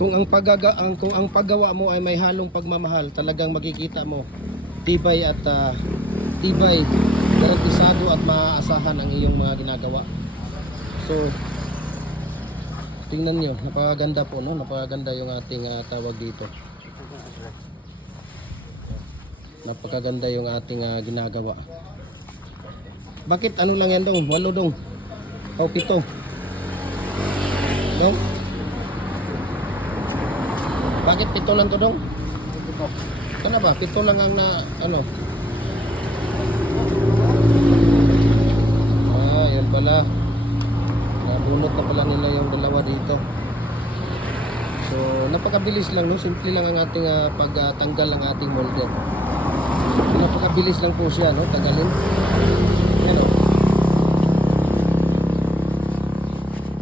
Kung ang paggawa mo ay may halong pagmamahal, talagang makikita mo tibay at tibay, garantisado at maaasahan ang iyong mga ginagawa. So tingnan nyo, napakaganda po, no? Napakaganda yung ating tawag dito. Napakaganda yung ating ginagawa. Bakit ano lang yan dong? 8 dong? O 7? Dong? Bakit 7 lang to dong? Ito na ba? 7 lang ang ano? Yan pala. Nabunot na pala nila yung dalawa dito. So napakabilis lang, no? Simple lang ang ating pagtanggal ng ating molder. Napakabilis lang po siya, no? Tagalin. Ano?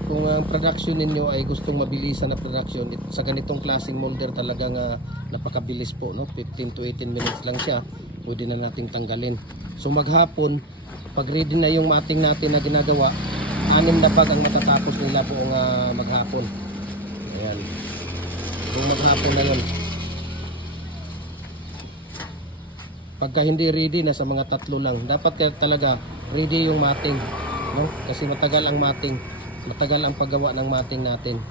Kung ang production ninyo ay gustong mabilisan na production, sa ganitong klaseng molder talagang napakabilis po, no? 15 to 18 minutes lang siya. Pwede na nating tanggalin. So maghapon, pag ready na yung mating natin na ginagawa, 6 na bag ang matatapos nila buong maghapon. Ayan. Buong maghapon na yun. Pagka hindi ready, nasa mga 3 lang. Dapat talaga ready yung mating, no? Kasi matagal ang mating, matagal ang paggawa ng mating natin.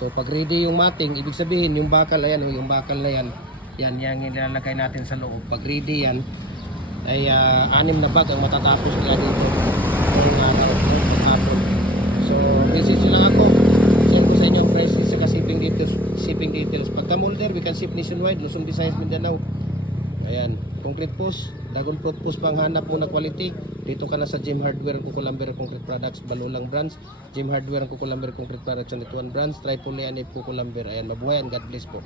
So pag ready yung mating, ibig sabihin yung bakal, ayan, yung bakal na yan, yan yung nilalagay natin sa loob. Pag ready yan, ay 6 na bag ang matatapos nila dito. So message lang ako. Share ko sa inyo ang prices sa shipping details. Pagka molder, we can ship nationwide, Luzon, Visayas, Mindanao. Ayan, concrete post, Dragon Fruit post pang hanap mo na quality. Dito ka na sa Gem Hardware Kukulamber Concrete Products, Balulang Branch, Gem Hardware Kukulamber Concrete Products, Lituan Branch, Tripoli and Kukulamber. Ayan, mabuhay and God bless po.